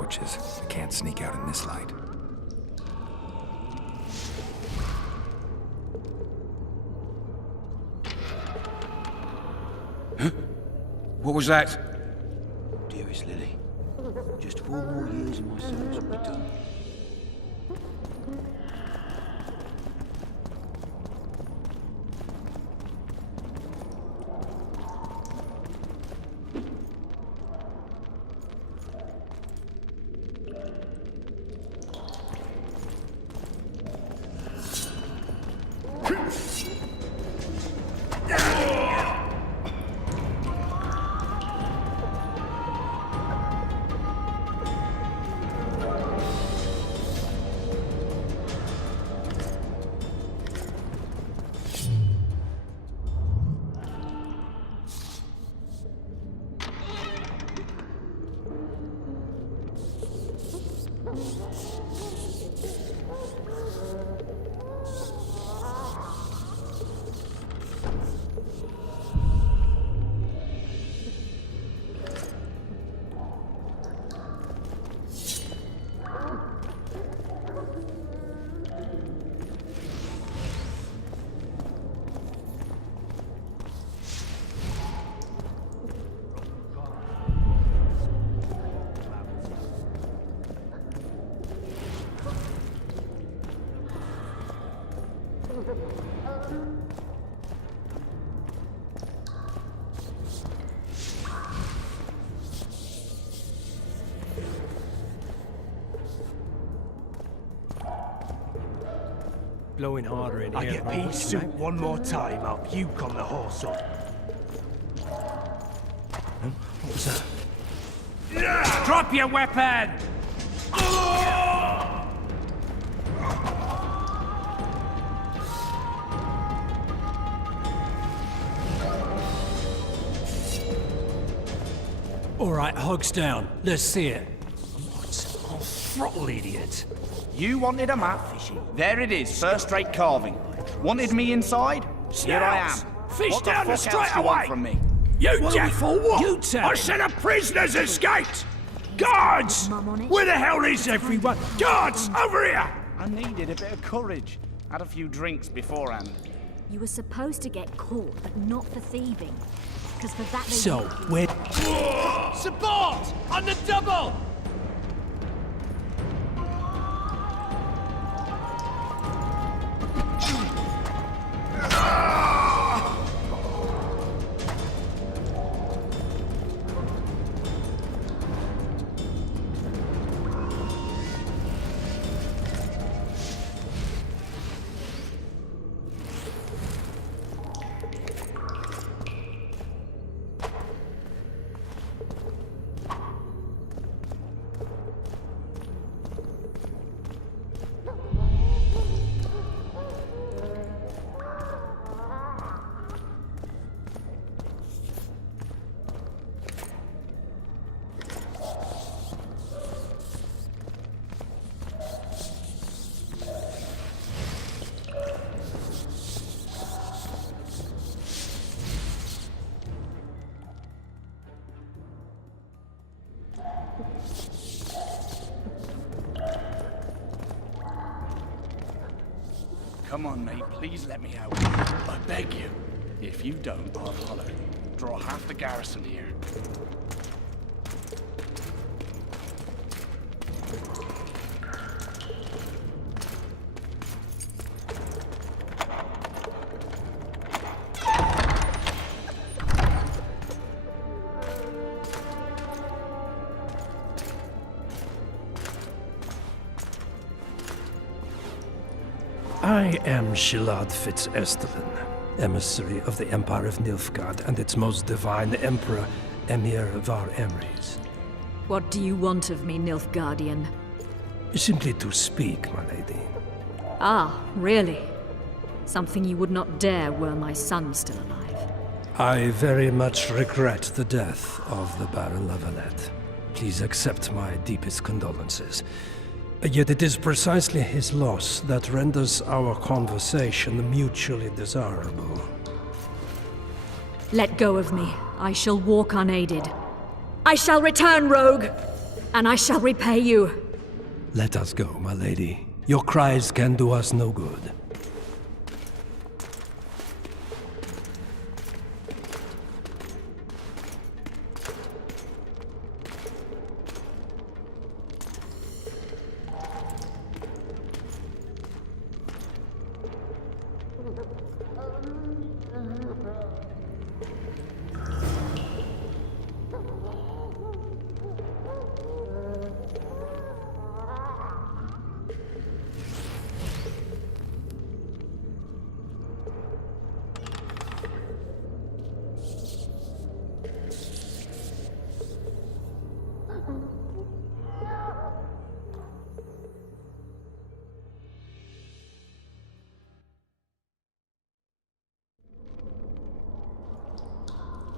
torches. I can't sneak out in this light. Huh? What was that? Dearest Lily, just 4 more years and my service will be done. Blowing harder in here. I get pea soup one more time, I'll puke on the horse up. What was that? Drop your weapon! All right, hogs down. Let's see it. What? I'll throttle, idiot. You wanted a map? There it is, first-rate carving. Wanted me inside? Here I am. Fish What the down the fuck else straight do you want away. from me? You What deaf or what? You tell I me. said a prisoner's escaped! Guards! Where the hell is everyone? Guards, over here! I needed a bit of courage. Had a few drinks beforehand. You were supposed to get caught, but not for thieving. Because for that they So, where... Support! On the double! Come on, mate, please let me out. I beg you. If you don't, I'll holler. Draw half the garrison here. I am Shilad Fitz-Estellen, emissary of the Empire of Nilfgaard and its most divine Emperor, Emir Var Emrys. What do you want of me, Nilfgaardian? Simply to speak, my lady. Ah, really? Something you would not dare were my son still alive. I very much regret the death of the Baron Lavalette. Please accept my deepest condolences. Yet it is precisely his loss that renders our conversation mutually desirable. Let go of me. I shall walk unaided. I shall return, rogue! and I shall repay you. Let us go, my lady. Your cries can do us no good.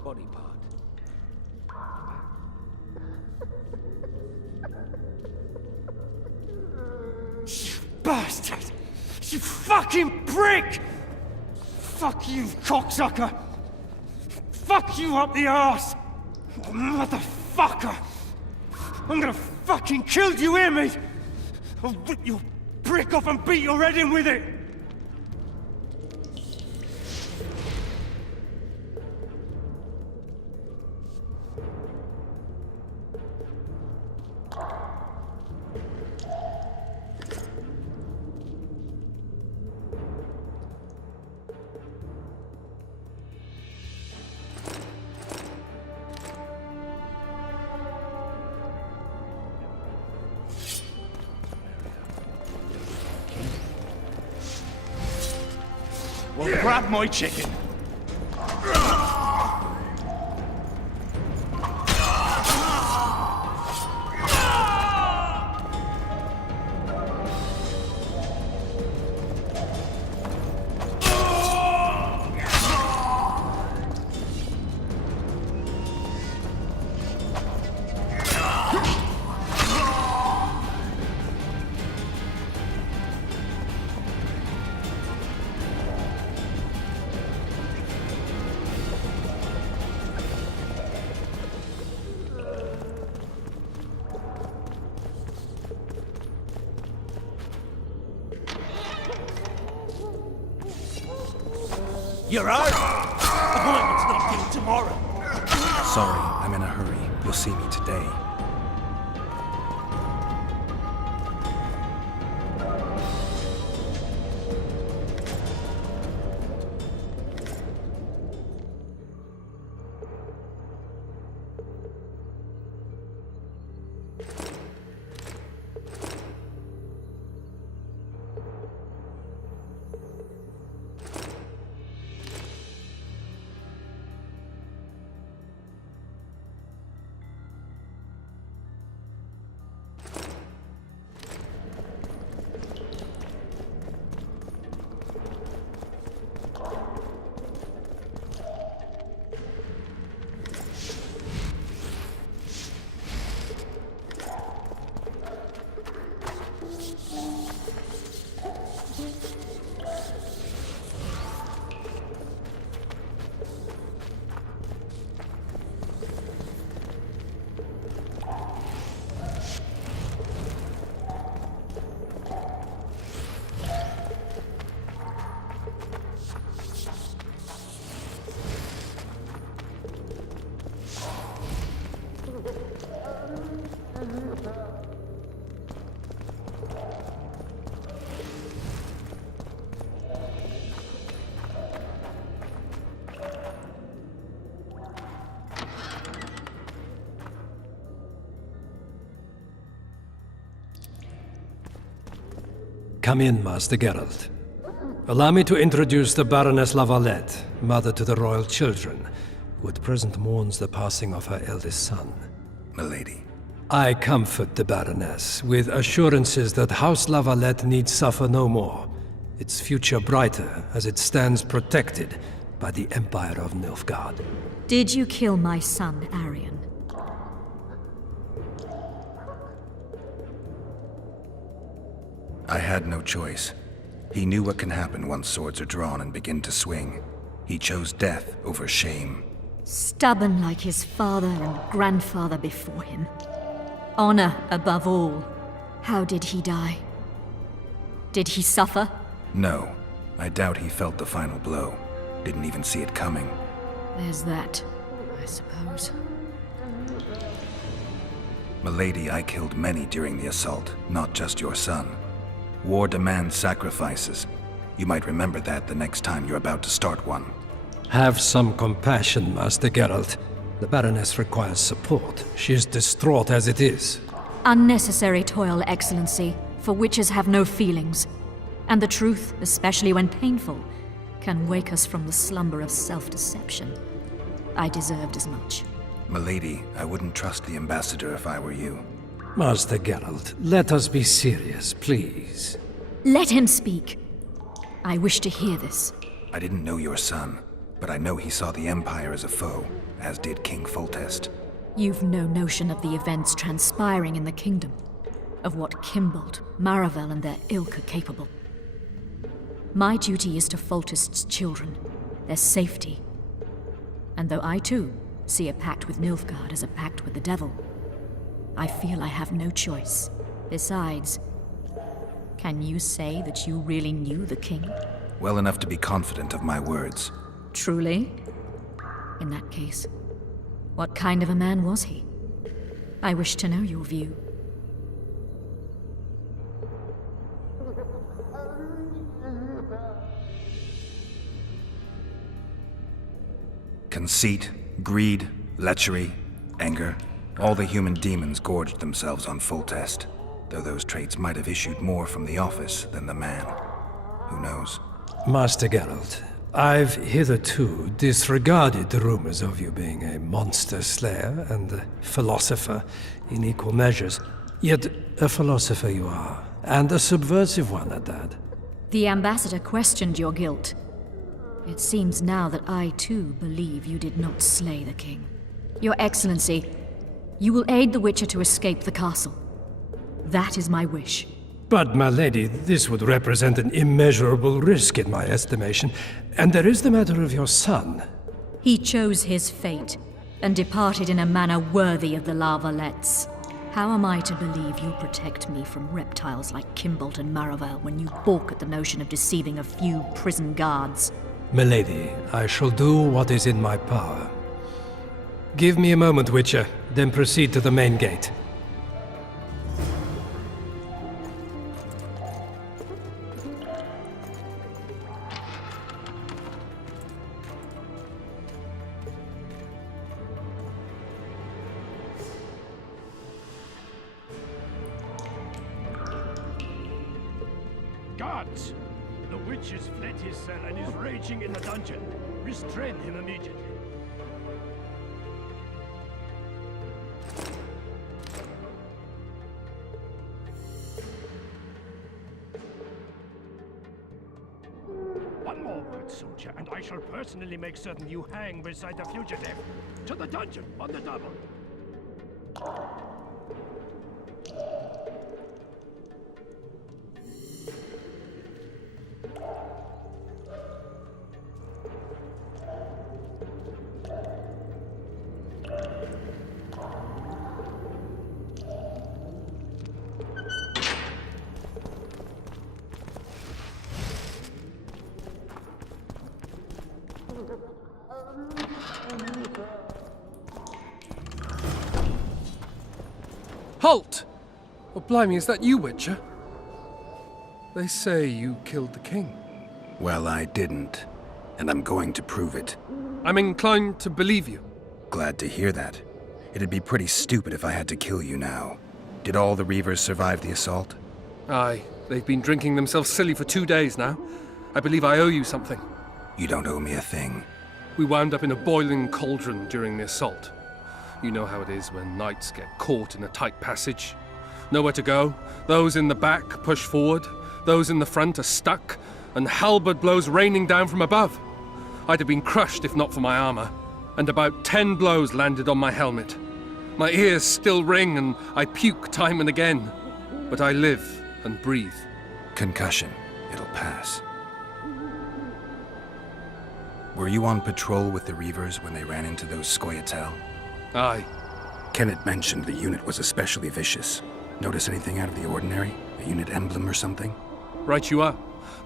Body part. You bastard! You fucking prick! Fuck you, cocksucker! Fuck you up the arse! Motherfucker! I'm gonna fucking kill you, hear me? I'll rip your prick off and beat your head in with it! Well, grab my chicken. You're out! Appointment's not due tomorrow! Sorry, I'm in a hurry. You'll see me today. Come in, Master Geralt. Allow me to introduce the Baroness Lavalette, mother to the royal children, who at present mourns the passing of her eldest son. Milady. I comfort the Baroness with assurances that House Lavalette need suffer no more, its future brighter as it stands protected by the Empire of Nilfgaard. Did you kill my son, Arion? I had no choice. He knew what can happen once swords are drawn and begin to swing. He chose death over shame. Stubborn like his father and grandfather before him. Honor above all. How did he die? Did he suffer? No, I doubt he felt the final blow. Didn't even see it coming. There's that, I suppose. Milady, I killed many during the assault, not just your son. War demands sacrifices. You might remember that the next time you're about to start one. Have some compassion, Master Geralt. The Baroness requires support. She is distraught as it is. Unnecessary toil, Excellency, for witches have no feelings. And the truth, especially when painful, can wake us from the slumber of self-deception. I deserved as much. Milady, I wouldn't trust the ambassador if I were you. Master Geralt, let us be serious, please. Let him speak. I wish to hear this. I didn't know your son, but I know he saw the Empire as a foe, as did King Foltest. You've no notion of the events transpiring in the kingdom, of what Kimbold, Maravel, and their ilk are capable. My duty is to Foltest's children, their safety. And though I too see a pact with Nilfgaard as a pact with the devil, I feel I have no choice. Besides, can you say that you really knew the king? Well enough to be confident of my words. Truly? In that case, what kind of a man was he? I wish to know your view. Conceit, greed, lechery, anger. All the human demons gorged themselves on Foltest, though those traits might have issued more from the office than the man. Who knows? Master Geralt, I've hitherto disregarded the rumors of you being a monster slayer and a philosopher in equal measures. Yet a philosopher you are, and a subversive one at that. The ambassador questioned your guilt. It seems now that I too believe you did not slay the king. Your Excellency, you will aid the Witcher to escape the castle. That is my wish. But, my lady, this would represent an immeasurable risk in my estimation. And there is the matter of your son. He chose his fate, and departed in a manner worthy of the Larvalets. How am I to believe you'll protect me from reptiles like Kimbold and Maravel when you balk at the notion of deceiving a few prison guards? Milady, I shall do what is in my power. Give me a moment, Witcher, then proceed to the main gate. Guards! The witch has fled his cell and is raging in the dungeon. Restrain him immediately. One more word, soldier, and I shall personally make certain you hang beside the fugitive. To the dungeon, on the double. Halt! Oh, blimey, is that you, Witcher? They say you killed the king. Well, I didn't, and I'm going to prove it. I'm inclined to believe you. Glad to hear that. It'd be pretty stupid if I had to kill you now. Did all the Reavers survive the assault? Aye, they've been drinking themselves silly for 2 days now. I believe I owe you something. You don't owe me a thing. We wound up in a boiling cauldron during the assault. You know how it is when knights get caught in a tight passage. Nowhere to go. Those in the back push forward. Those in the front are stuck. And halberd blows raining down from above. I'd have been crushed if not for my armor. And about 10 blows landed on my helmet. My ears still ring and I puke time and again. But I live and breathe. Concussion. It'll pass. Were you on patrol with the Reavers when they ran into those Scoia'tael? Aye. Kenneth mentioned the unit was especially vicious. Notice anything out of the ordinary? A unit emblem or something? Right you are.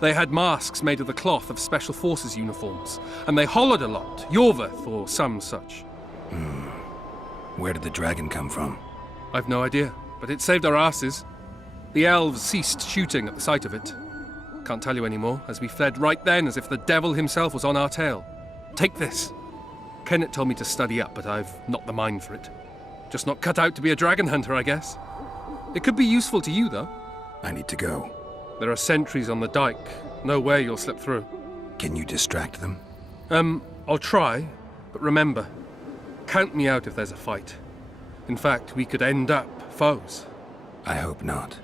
They had masks made of the cloth of Special Forces uniforms, and they hollered a lot, Yorveth or some such. Where did the dragon come from? I've no idea, but it saved our asses. The elves ceased shooting at the sight of it. Can't tell you anymore, as we fled right then as if the devil himself was on our tail. Take this. Kenneth told me to study up, but I've not the mind for it. Just not cut out to be a dragon hunter, I guess. It could be useful to you, though. I need to go. There are sentries on the dike. No way you'll slip through. Can you distract them? I'll try, but remember, count me out if there's a fight. In fact, we could end up foes. I hope not.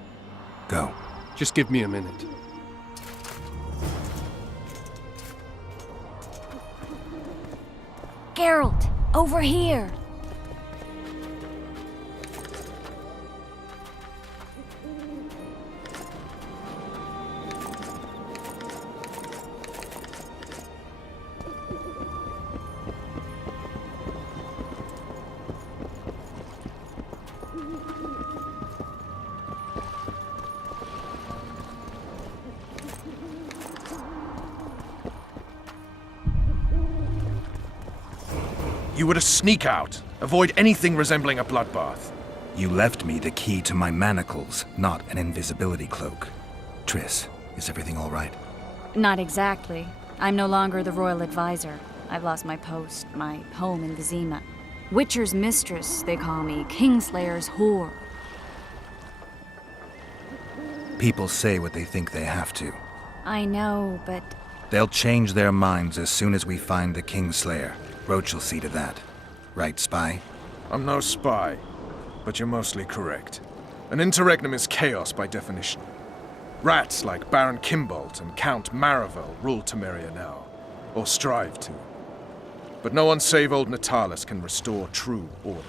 Go. Just give me a minute. Geralt, over here! You were to sneak out. Avoid anything resembling a bloodbath. You left me the key to my manacles, not an invisibility cloak. Triss, is everything all right? Not exactly. I'm no longer the royal advisor. I've lost my post, my home in Vizima. Witcher's mistress, they call me. Kingslayer's whore. People say what they think they have to. I know, but... They'll change their minds as soon as we find the Kingslayer. Roach will see to that. Right, spy? I'm no spy, but you're mostly correct. An interregnum is chaos by definition. Rats like Baron Kimbolt and Count Maravel rule Temeria now, or strive to. But no one save old Natalis can restore true order.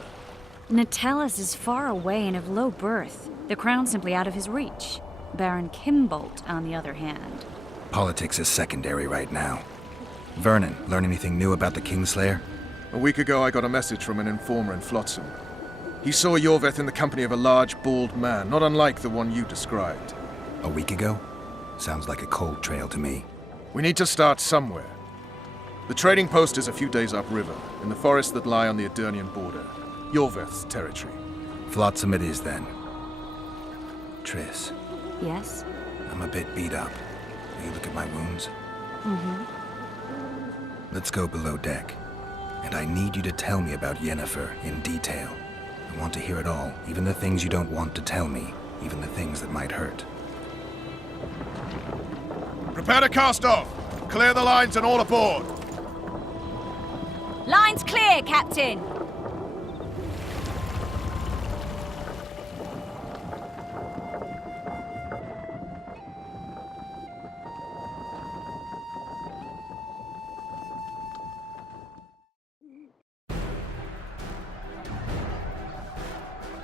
Natalis is far away and of low birth. The crown's simply out of his reach. Baron Kimbolt, on the other hand. Politics is secondary right now. Vernon, learn anything new about the Kingslayer? A week ago I got a message from an informer in Flotsam. He saw Yorveth in the company of a large, bald man, not unlike the one you described. A week ago? Sounds like a cold trail to me. We need to start somewhere. The trading post is a few days upriver, in the forests that lie on the Edirnian border. Yorveth's territory. Flotsam it is, then. Triss. Yes? I'm a bit beat up. Will you look at my wounds? Mm-hmm. Let's go below deck. And I need you to tell me about Yennefer in detail. I want to hear it all, even the things you don't want to tell me, even the things that might hurt. Prepare to cast off! Clear the lines and all aboard! Line's clear, Captain!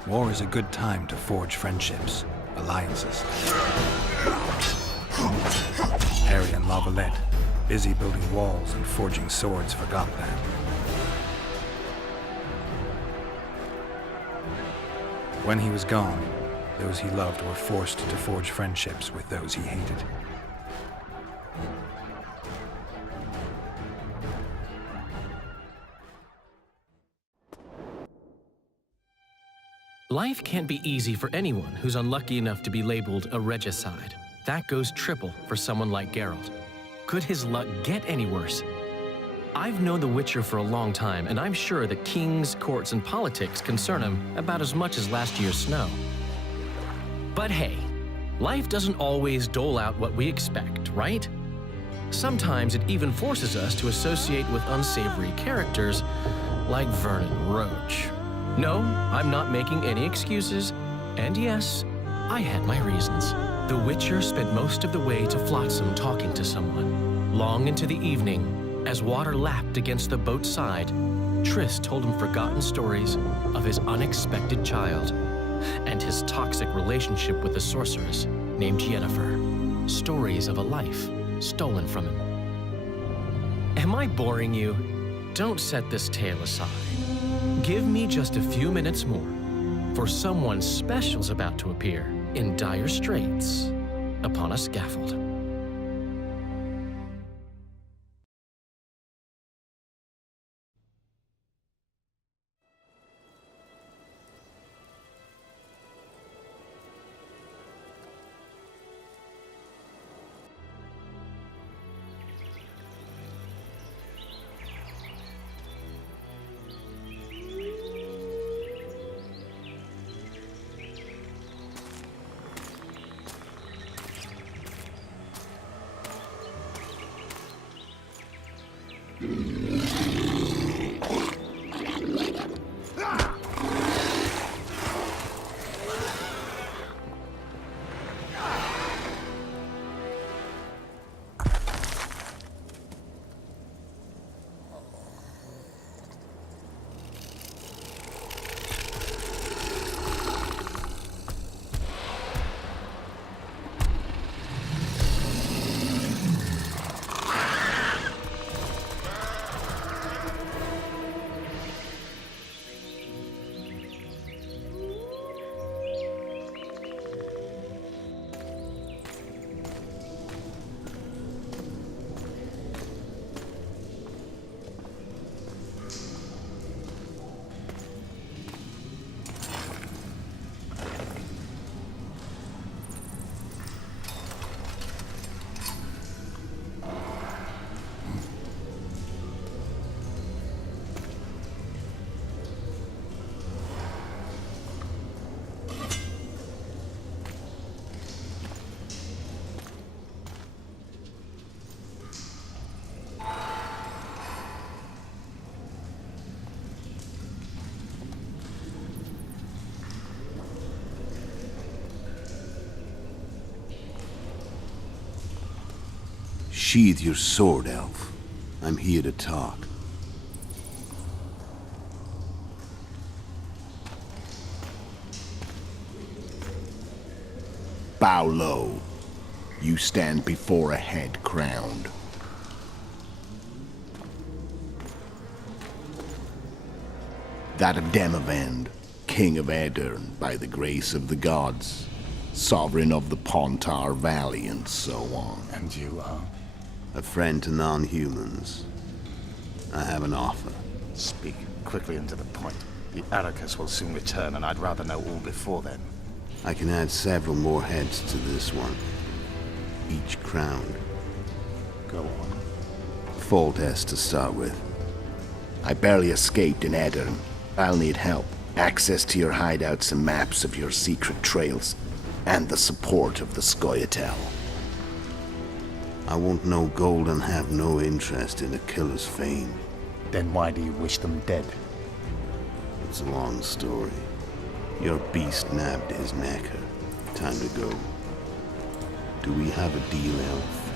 War is a good time to forge friendships, alliances. Harry and Lavalette, busy building walls and forging swords for Gotland. When he was gone, those he loved were forced to forge friendships with those he hated. Life can't be easy for anyone who's unlucky enough to be labeled a regicide. That goes triple for someone like Geralt. Could his luck get any worse? I've known the Witcher for a long time, and I'm sure that kings, courts, and politics concern him about as much as last year's snow. But hey, life doesn't always dole out what we expect, right? Sometimes it even forces us to associate with unsavory characters like Vernon Roach. No, I'm not making any excuses, and yes, I had my reasons. The Witcher spent most of the way to Flotsam talking to someone. Long into the evening, as water lapped against the boat's side, Triss told him forgotten stories of his unexpected child and his toxic relationship with a sorceress named Yennefer. Stories of a life stolen from him. Am I boring you? Don't set this tale aside. Give me just a few minutes more, for someone special's about to appear in dire straits upon a scaffold. Sheathe your sword, Elf. I'm here to talk. Bow low. You stand before a head crowned. That of Demavend, King of Aedirn by the grace of the gods, sovereign of the Pontar Valley, and so on. And you are? A friend to non-humans. I have an offer. Speak quickly and to the point. The Arrakis will soon return, and I'd rather know all before then. I can add several more heads to this one. Each crowned. Go on. Full test to start with. I barely escaped in Aedirn. I'll need help. Access to your hideouts and maps of your secret trails. And the support of the Scoia'tael. I want no gold and have no interest in a killer's fame. Then why do you wish them dead? It's a long story. Your beast nabbed his necker. Time to go. Do we have a deal, Elf?